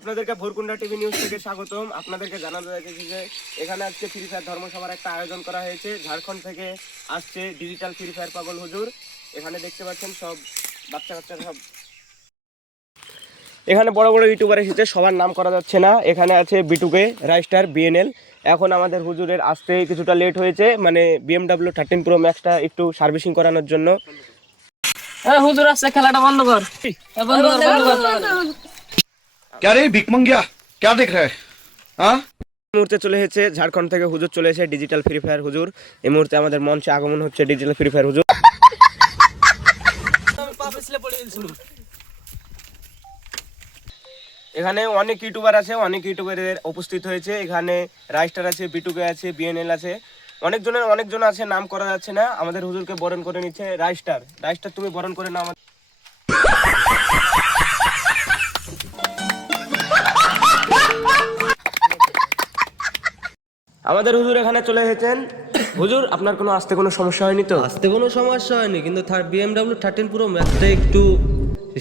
আপনাদেরকে ভোরকুন্ডা TV news থেকে স্বাগতম। আপনাদেরকে জানাতে চাইছি যে এখানে আজকে ফ্রি ফায়ার ধর্মসভার একটা আয়োজন করা হয়েছে। ঝাড়খণ্ড থেকে আসছে ডিজিটাল ফ্রি ফায়ার পাগল হুজুর। এখানে দেখতে পাচ্ছেন সব বাচ্চা কাচ্চারা সব এখানে বড় বড় ইউটিউবার এসেছে, সবার নাম করা যাচ্ছে না। এখানে আছে বিটুকে, রাইস্টার, বিএনএল। এখন আমাদের হুজুরের আসতে কিছুটা লেট হয়েছে, মানে BMW 13 Pro Maxটা একটু সার্ভিসিং করানোর জন্য। হুজুর আসছে, খেলাটা বন্ধ কর। বন্ধ কর। क्या रे भिक मंगिया क्या देख रहा है हाँ? এই মুহূর্তে চলে এসেছে ঝাড়খণ্ড থেকে হুজুর, চলে এসেছে ডিজিটাল ফ্রি ফায়ার হুজুর। এই মুহূর্তে আমাদের মঞ্চে আগমন হচ্ছে ডিজিটাল ফ্রি ফায়ার হুজুর। এখানে অনেক ইউটিউবার আছে, অনেক ইউটিউবারের উপস্থিত হয়েছে। এখানে রাইস্টার আছে, বিটুকে আছে, বিএনএল আছে, অনেকজন আছে, নাম করা যাচ্ছে না। আমাদের হুজুরকে বরণ করে নিচ্ছে রাইস্টার। রাইস্টার তুমি বরণ করে নাও। আমাদের হুজুর এখানে চলে এসেছেন। হুজুর, আপনার কোনো আসতে কোনো সমস্যা হয়নি তো? আসতে কোনো সমস্যা হয়নি, কিন্তু BMW 13 Pro Maxটা একটু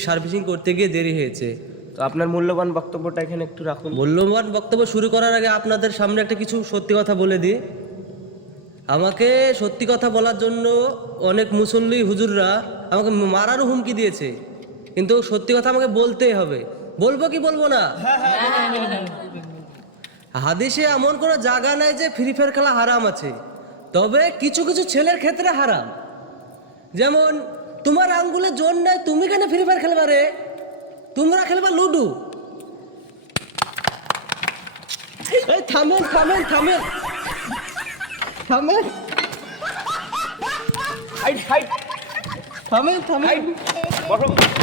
সার্ভিসিং করতে গিয়ে দেরি হয়েছে। তো আপনার মূল্যবান বক্তব্যটা এখানে একটু রাখুন। মূল্যবান বক্তব্য শুরু করার আগে আপনাদের সামনে একটা কিছু সত্যি কথা বলে দিই। আমাকে সত্যি কথা বলার জন্য অনেক মুসল্লি হুজুররা আমাকে মারারও হুমকি দিয়েছে, কিন্তু সত্যি কথা আমাকে বলতেই হবে। বলবো কি বলবো না? হাদিসে এমন কোনো জায়গা নাই যে ফ্রি ফায়ার খেলা হারাম আছে, তবে কিছু কিছু ছেলের ক্ষেত্রে হারাম। যেমন তোমার আঙ্গুলে জোর নাই, তুমি কেন ফ্রি ফায়ার খেলবা রে? তোমরা খেলবা লুডু। এই থামেন থামেন থামেন থামেন হাইট হাইট থামেন থামেন হাইট।